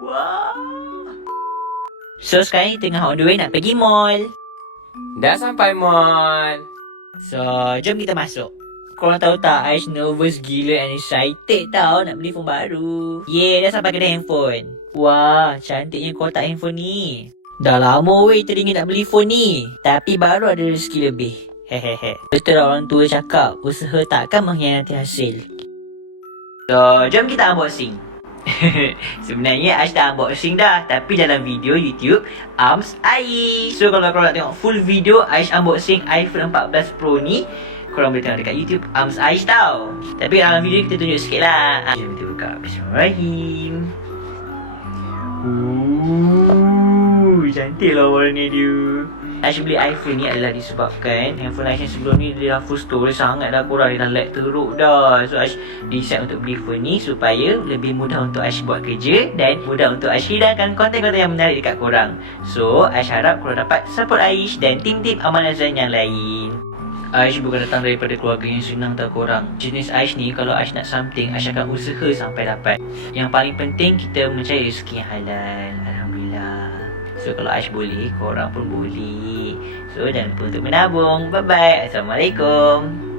Wah. So sekarang ni tengah on the way nak pergi mall. Dah sampai mall. So jom kita masuk. Korang tahu tak, Aish nervous gila and excited tau nak beli phone baru. Yeay, dah sampai kedai handphone. Wah, cantiknya kotak handphone ni. Dah lama weh teringin nak beli phone ni, tapi baru ada rezeki lebih. Hehehe. Betul lah orang tua cakap, usaha takkan mengkhianati hasil. So, jom kita unboxing. Sebenarnya Aish dah unboxing dah, tapi dalam video YouTube Arms Aish. So kalau korang nak tengok full video Aish unboxing iPhone 14 Pro ni, korang boleh tengok dekat YouTube Arms Aish tau. Tapi dalam video kita tunjuk sikit lah. Jom kita buka. Bismillahirrahmanirrahim. Cantik lah warna dia. Aish beli iPhone ni adalah disebabkan handphone Aish yang sebelum ni dia dah full storage sangat dah korang. Dia dah lag teruk dah. So Aish decide untuk beli phone ni supaya lebih mudah untuk Aish buat kerja dan mudah untuk Aish hidangkan konten-konten yang menarik dekat korang. So Aish harap korang dapat support Aish dan tim-tim Amanah Zain yang lain. Aish bukan datang daripada keluarga yang senang tau korang. Jenis Aish ni kalau Aish nak something, Aish akan usaha sampai dapat. Yang paling penting kita mencari rezeki yang halal. Alhamdulillah. So kalau Aish boleh, korang pun boleh. So jangan lupa untuk menabung. Bye bye. Assalamualaikum.